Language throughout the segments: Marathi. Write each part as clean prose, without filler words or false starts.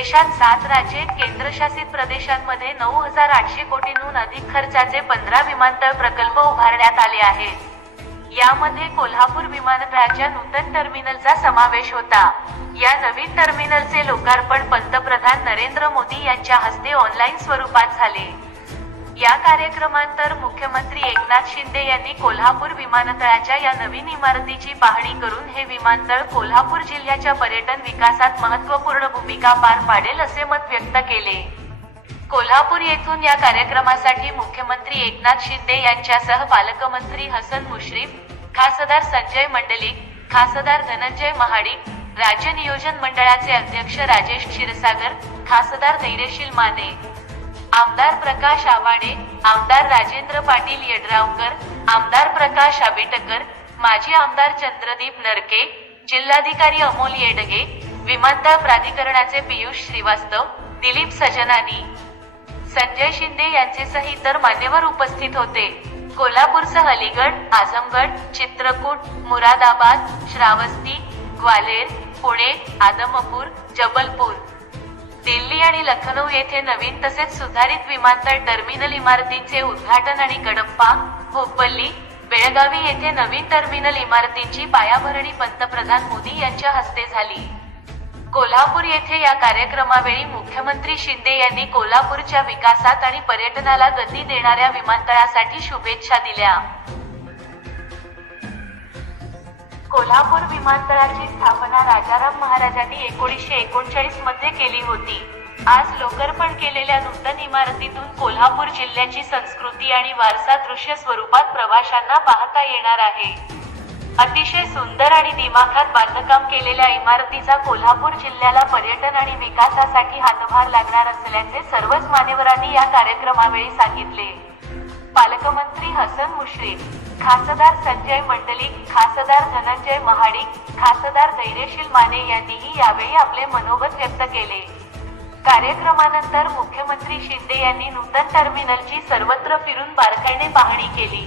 देशात 7 राज्ये केंद्रशासित प्रदेशांमध्ये 9,800 कोटींहून अधिक खर्चाचे 15 विमानतळ प्रकल्प उभारण्यात आले आहेत. यामध्ये कोल्हापूर विमानतळाच्या नूतन टर्मिनलचा समावेश होता. या नवीन टर्मिनलचे लोकार्पण पंतप्रधान नरेंद्र मोदी यांच्या हस्ते ऑनलाईन स्वरूपात झाले. या कार्यक्रमानंतर मुख्यमंत्री एकनाथ शिंदे यांनी कोल्हापूर विमानतळाच्या या नवीन इमारतीची पाहणी करून हे विमानतळ कोल्हापूर जिल्ह्याच्या पर्यटन विकासात महत्त्वपूर्ण भूमिका पार पाडेल असे मत व्यक्त केले. कोल्हापूर येथून या कार्यक्रमासाठी मुख्यमंत्री एकनाथ शिंदे यांच्यासह पालकमंत्री हसन मुश्रीफ, खासदार संजय मंडलिक, खासदार धनंजय महाडिक, राज्य नियोजन मंडळाचे अध्यक्ष राजेश क्षीरसागर, खासदार धैर्यशील माने, आमदार प्रकाश आवाडे, आमदार राजेंद्र पाटील यड्रावकर, आमदार प्रकाश आबिटकर, माजी आमदार चंद्रदीप नरके, जिल्हाधिकारी अमोल येडगे, विमानतळ प्राधिकरणाचे पियुष श्रीवास्तव, दिलीप सजनानी, संजय शिंदे यांचेसह इतर मान्यवर उपस्थित होते. कोल्हापूरसह अलीगड, आझमगड, चित्रकूट, मुरादाबाद, श्रावस्ती, ग्वाल्हेर, पुणे, आदमपूर, जबलपूर, दिल्ली आणि लखनौ येथे नवीन तसेच सुधारित विमानतळ टर्मिनल इमारतींचे उद्घाटन आणि कडप्पा, हुब्बल्ली, बेळगावी येथे नवीन टर्मिनल इमारतींची पायाभरणी पंतप्रधान मोदी यांच्या हस्ते झाली. कोल्हापूर येथे या कार्यक्रमावेळी मुख्यमंत्री शिंदे यांनी कोल्हापूरच्या विकासात आणि पर्यटनाला गती देणाऱ्या विमानतळासाठी शुभेच्छा दिल्या. कोल्हापूर विमानतळाची स्थापना राजाराम महाराजांनी 1939 मध्ये केली होती. आज लोकार्पण केलेल्या नूतन इमारतीतून कोल्हापूर जिल्ह्याची संस्कृती आणि वारसा दृश्य स्वरूपात प्रवाशांना पाहता येणार आहे. अतिशय सुंदर आणि दिमाखात बांधकाम केलेल्या इमारतीचा कोल्हापूर जिल्ह्याला पर्यटन आणि विकासासाठी हातभार लागणार असल्याचे सर्वच मान्यवरांनी या कार्यक्रमावेळी सांगितले. पालकमंत्री हसन मुश्रीफ, खासदार संजय मंडलिक, खासदार धनंजय महाडिक, खासदार धैर्यशील माने यांनीही यावेळी आपले मनोगत व्यक्त केले. कार्यक्रमानंतर मुख्यमंत्री शिंदे यांनी नूतन टर्मिनलची सर्वत्र फिरून बारकाईने पाहणी केली.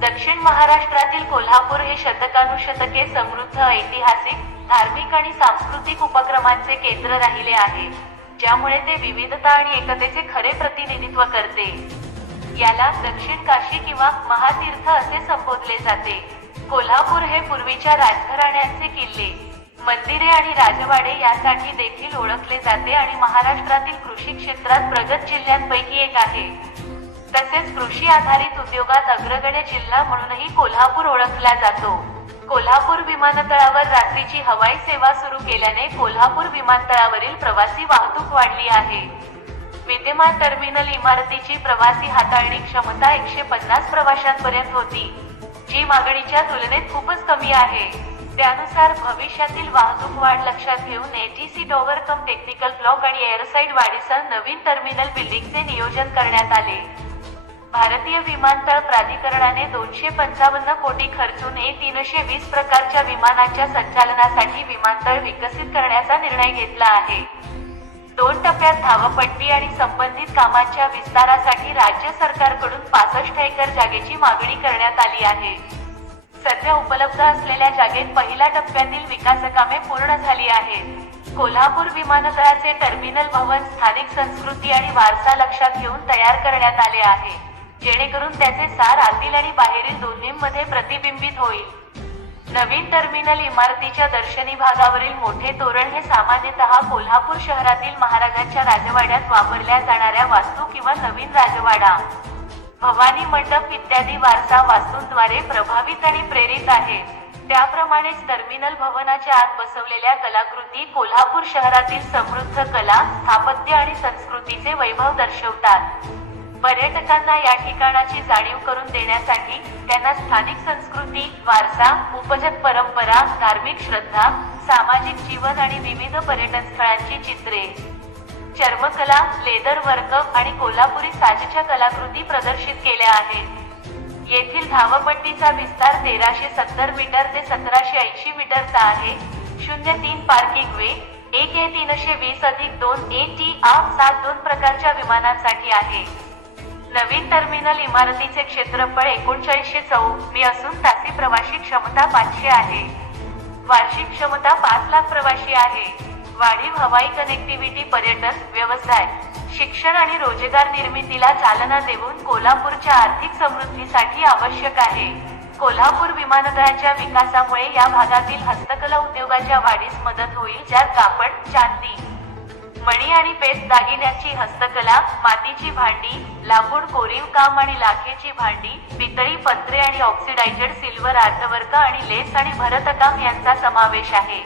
दक्षिण महाराष्ट्रातील कोल्हापूर हे शतकानुशतके समृद्ध ऐतिहासिक, धार्मिक आणि सांस्कृतिक उपक्रमांचे केंद्र राहिले आहे, ज्यामुळे ते विविधता आणि एकतेचे खरे प्रतिनिधित्व करते. याला दक्षिण काशी किंवा महातीर्थ असे संबोधले जाते. कोल्हापूर हे पूर्वीच्या राजघराण्यांचे किल्ले, मंदिरे आणि राजवाडे यासाठी देखील ओळखले जाते आणि महाराष्ट्रातील कृषी क्षेत्रात प्रगत जिल्ह्यांपैकी एक आहे. तसेच कृषी आधारित उद्योगात अग्रगण्य जिल्हा म्हणूनही कोल्हापूर ओळखला जातो. कोल्हापूर विमानतळावर रात्रीची हवाई सेवा सुरू केल्याने कोल्हापूर विमानतळावरील प्रवासी वाहतूक वाढली आहे. विद्यमान टर्मिनल इमारतीची प्रवासी हाताळणी क्षमता 150 प्रवाशांपर्यंत होती, जी मागणीच्या तुलनेत खूपच कमी आहे. त्यानुसार भविष्यातील वाहतूक वाढ लक्षात घेऊन एटीसी टॉवर कम टेक्निकल ब्लॉक आणि एअरसाइड वाढीसह नवीन टर्मिनल बिल्डिंगचे नियोजन करण्यात आले. भारतीय विमानतळ प्राधिकरणाने 255 कोटी खर्चून A320 प्रकारच्या विमानांच्या संचालनासाठी विमानतळ विकसित करण्याचा निर्णय घेतला आहे. 2 टप्प्यात धावपट्टी आणि संबंधित कामांच्या विस्तारासाठी राज्य सरकारकडून 65 एकर जागेची मागणी करण्यात आली आहे. सध्या उपलब्ध असलेल्या जागेत पहिल्या टप्प्यातील विकासकामे पूर्ण झाली आहेत. कोल्हापूर विमानतळाचे टर्मिनल भवन स्थानिक संस्कृती आणि वारसा लक्षात घेऊन तयार करण्यात आले आहे, जेणेकरून त्याचे सार आतील आणि बाहेरील दोन्हीमध्ये प्रतिबिंबित होईल. नवीन टर्मिनल इमारतीच्या दर्शनी भागावरील मोठे तोरण हे सामान्यतः कोल्हापूर शहरातील महाराजांच्या राजवाड्यात वापरल्या जाणाऱ्या वास्तू किंवा नवीन राजवाडा, भवानी मंडप इत्यादी वारसा वास्तूंद्वारे प्रभावित आणि प्रेरित आहे. त्याप्रमाणेच टर्मिनल भवनाच्या आत बसवलेल्या कलाकृती कोल्हापूर शहरातील समृद्ध कला, स्थापत्य आणि संस्कृतीचे वैभव दर्शवतात. पर्यटकांना या ठिकाणाची जाणीव करून देण्यासाठी त्यांना स्थानिक संस्कृती, वारसा, उपजत परंपरा, धार्मिक श्रद्धा, सामाजिक जीवन आणि विविध पर्यटन स्थळांची चित्रे, चर्मकला, लेदर वर्क आणि कोल्हापुरी साजच्या कलाकृती प्रदर्शित केल्या आहेत. येथील धावपट्टीचा विस्तार 1370 मीटर ते 1780 मीटरचा आहे. 03 पार्किंग वे, 1 A320+2 AT872 प्रकारच्या विमानांसाठी आहे. नवीन टर्मिनल इमारतीचे क्षेत्रफळ 3900 चौरस असून तासी प्रवासी क्षमता 500 आहे. वार्षिक क्षमता 5 लाख प्रवासी आहे. वाढीव हवाई कनेक्टिव्हिटी, पर्यटन, व्यवसाय, शिक्षण आणि रोजगार निर्मितीला चालना देऊन कोल्हापूरच्या आर्थिक समृद्धीसाठी आवश्यक आहे. कोल्हापूर विमानतळाच्या विकासामुळे या भागातील हस्तकला उद्योगाच्या वाढीस मदत होईल, ज्यात कापड, चांदी, मणी आणि पेस्ट दागिन्यांची हस्तकला, मातीची भांडी, लाकूड कोरीव काम आणि लाखेची भांडी, पितळी पत्रे आणि ऑक्सिडाइज्ड सिल्वर आर्टवर्क आणि लेस आणि भरतकाम यांचा समावेश आहे.